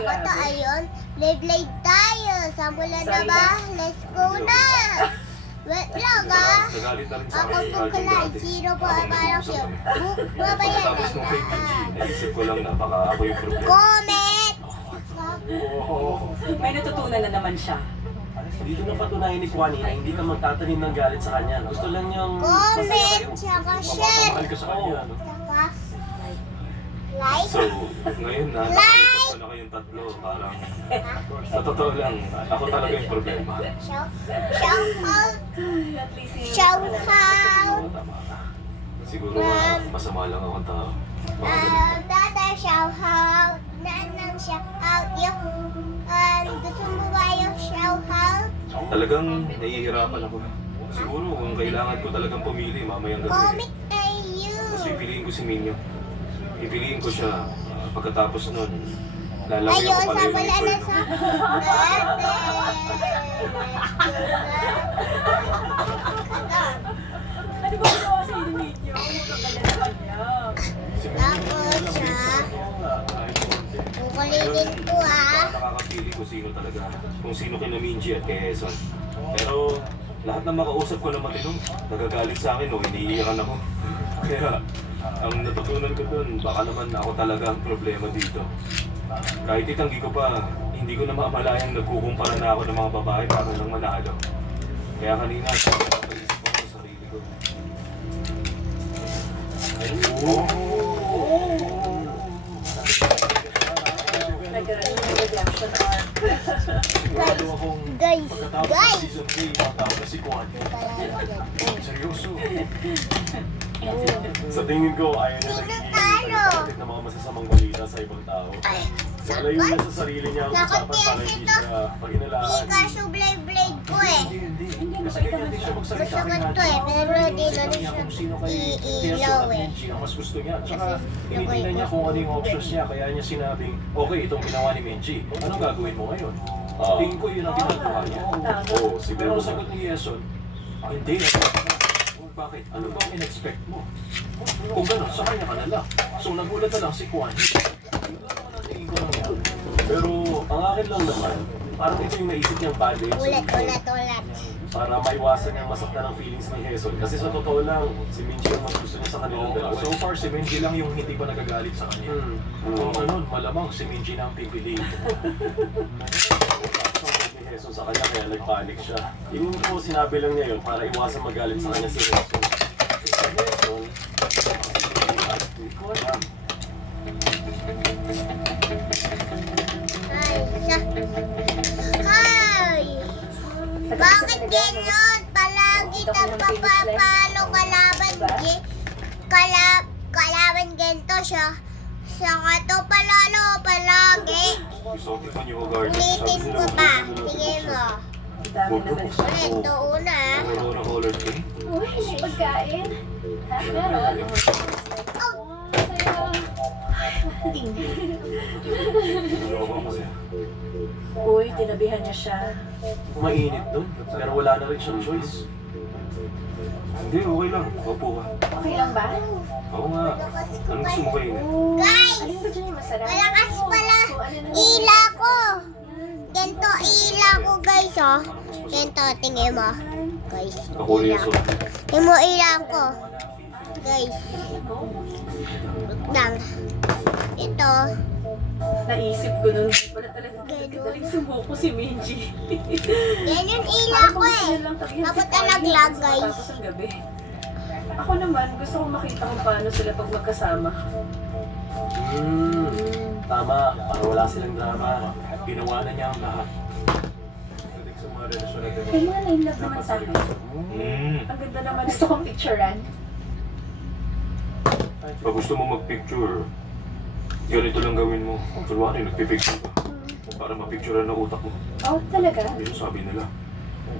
Ako to, ayun. Blade tayo. Samulan na ba? Let's go na. Wait lang Nagalit na rin sa Ako akin po kalay. Zero po ang parang yun. Babayan Tapos nung kay Minji, naisip ko lang na baka ako yung problema. Comment! May natutunan na naman siya. Dito na patunayan ni Kwani na hindi ka magtatanim ng galit sa kanya. Gusto lang niyang Comment! Tsaka share! Mapapamahal ka sa kanya, no? Tsaka like. So, ngayon na, nakakasok na kayong tatlo, parang, sa totoo lang, ako talaga yung problema. Shout out! At least yung Shout out! Oo, tama ka. Siguro masama lang akong tao. Dada, shout out! Nanang shout out yung gusto mo ba yung shout out? Talagang nahihirapan ako. Siguro kung kailangan ko talagang pumili mamayang gabi. Comment na Mas you! pipiliin ko si Minyo. Pipiliin ko siya. Pagkatapos nun, lalagyan Ayun, ko pala sa yung wala na uniform. sa Ano ba ginawa sa inyo ninyo? Nakakala na kanya. Tapos siya, kukulitin ko Nakakapili kung sino talaga. Kung sino kina Minji at kay Eson. Pero lahat ng makausap ko na matinong, nagagalit sa akin o iniiyakan ako. Kaya ang natutunan ko dun, baka naman ako talaga ang problema dito. Kahit itanggi ko pa, hindi ko na maamalayang nagkukumpara na ako ng mga babae para lang manalo. Kaya kanina, napapaisip ako sa sarili ko. Nagkaroon ng redemption arc. sigurado akong Guys, pagkatapos ng guys! season 3, matawag na si Kwani. Seryoso. Sa tingin ko, ayaw na nagiging pagkakit ng mga masasamang balita sa ibang tao. Ay, Nalayo niya sa sarili niya ang Sakot usapan para yan hindi ito. siya pag-inalaan. Hindi ka blade ko eh. Hindi. Kasi ganyan din siya magsalita. Masakit to eh, pero di na rin siya iilaw eh. Siya ang mas gusto niya. Tsaka Kasi tinitingnan niya kung ano yung options niya. Kaya niya sinabing, okay, itong ginawa ni Menchi. Anong gagawin mo ngayon? Tingin ko yun ang ginagawa niya. Oo, pero sagot ni Yeson, hindi. Bakit? Ano ba ang in-expect mo? Kung gano'n, sa kanya ka na lang. So nagulat na lang si Kwani. Ano naman ang tingin ko lang yan. Pero ang akin lang naman, parang ito yung naisip niyang balance. Ulat. Para maiwasan niyang masaktan ang feelings ni Heson. Kasi sa totoo lang, si Minji ang mas gusto niya sa kanilang dalawa. So far, si Minji lang yung hindi pa nagagalit sa kanya. Kung ganun, malamang si Minji na ang pipiliin. Ni Heson sa kanya, kaya nagpanik siya. Yung po, sinabi lang niya yun para iwasan magalit sa kanya si Heson. Kasi si Heson, hindi ko alam. Ay! Bakit ganyan? Palagi kang papapalo kalaban ganito siya. Siya nga to palagi. Gusto ko tingnan yung garden. Ulitin ko pa. Sige mo. Ang dami naman siya. Ulit, doon na. Aurora color green. Uy, may pagkain. Ha? Meron? Oh, Ano ba kasi? Uy, tinabihan niya siya. Mainit dun, pero wala na rin siyang choice. Hindi, okay lang. Opo ka. Okay lang ba? Oo nga. Anong gusto mo kainin? guys! Alin ba dyan yung masarap? Malakas pala Kung ano na- ila ko. Ganito ila ko guys oh. Ganito, tingin mo. Guys, Ako rin yung soft. tingin mo ila ko. Guys. Wait lang. Ito. Naisip ko nun, di pala talaga galing sumuko si Minji. Yan yung ila ko eh. Tapos naglag guys. Tapos ang gabi. Ako naman, gusto kong makita kung paano sila pag magkasama. Tama, para wala silang drama. Ginawa na niya ang lahat. Sa mga relasyon natin. May mga name love naman sa akin. Ang ganda naman. Gusto kong picturean. Pag gusto mo mag-picture, ganito lang gawin mo. Kunwari, nagpipicture ka. Para mapicturean ng utak mo. Oh, talaga? Yun sabi nila.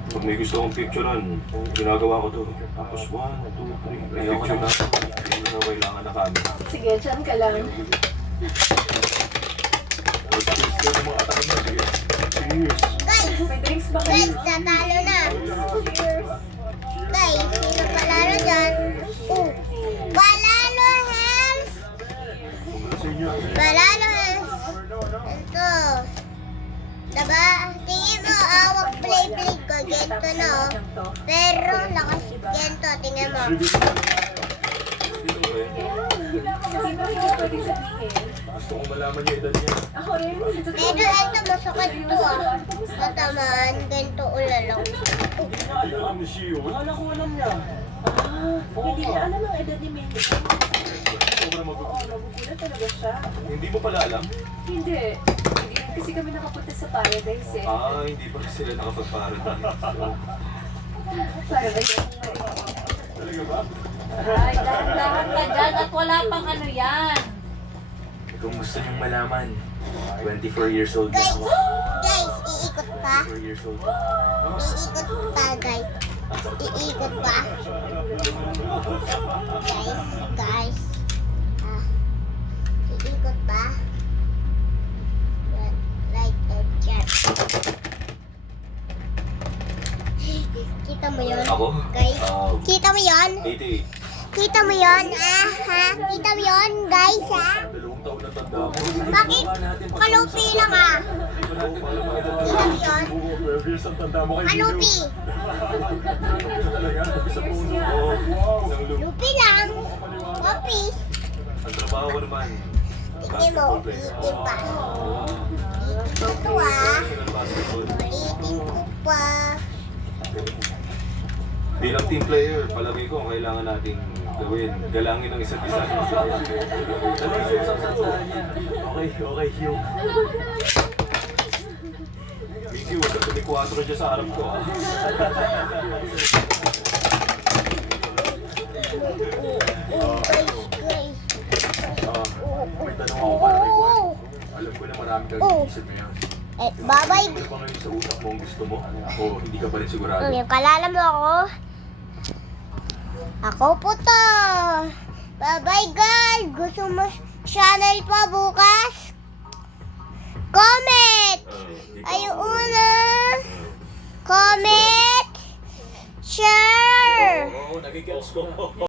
Pag may gusto kong picturean, ginagawa ko to. Tapos 1, 2, 3, may picture na. Hindi na kailangan na kami. Sige, dyan ka lang. Cheers ka ng mga atakin mo. Sige. Cheers. Guys, May drinks ba kayo? guys, natalo na. Guys, sino palalo dyan? Palalo, Hells! Sa inyo. Palalo, Hells! Ito. Diba? Tingin mo, awak play-play ko. Gento na, oh. Pero, lakas gento. Tingin mo. Dito ba Hindi ba hindi pwede sabihin? Gusto kong malaman yung edad niya. Ako rin. Pero ito, masakit to, ah. Matamaan, gento ulalaw. Hindi na alam ni Shio. Wala ko alam niya. Hindi niya alam ang edad ni Mindy. Sobrang Oo, nagugulat talaga siya. Hindi mo pala alam? Hindi. Hindi rin kasi kami nakapunta sa paradise eh. Hindi pa sila nakapag-paradise. So, Paradise. Talaga ba? Ay, dahan-dahan ka dyan at wala pang ano yan. kung gusto niyong malaman, 24 years old na Guys, ako. guys, iikot pa. 24 years old. Iikot pa, guys. Iikot pa. Guys. Iikot pa. Like and chat. Kita mo yun? Ako? Guys, kita mo yun? 88. Kita mo yun? Ha? Kita mo yun, guys, ha? 2 taon na tanda mo. Bakit? Kalupi lang, ha? Kita mo yun? 12 years ang tanda mo kay Milo. Kalupi. Talaga? Sa puso. Oo. Isang loop. Lupi lang. One Piece. Ang trabaho ko naman, Tingin mo, ulitin pa. Ulitin ko, ha? professional basketball. Ulitin ko pa. Bilang team player, palagay ko ang kailangan nating gawin. Galangin ang isa't isa. Okay, Hugh. Mickey, huwag ka tumikwatro dyan sa harap ko. Guys, guys. May tanong ako para kay Juan. Alam ko na marami kang iisip ngayon. Bye-bye. Ano ba ngayon sa utak mo ang gusto mo? O hindi ka pa rin sigurado? Kalala mo ako? Ako po to. Bye-bye, guys. Gusto mo channel pa bukas? Comment! Ayun. Comment! Share! Oo, nagigets ko.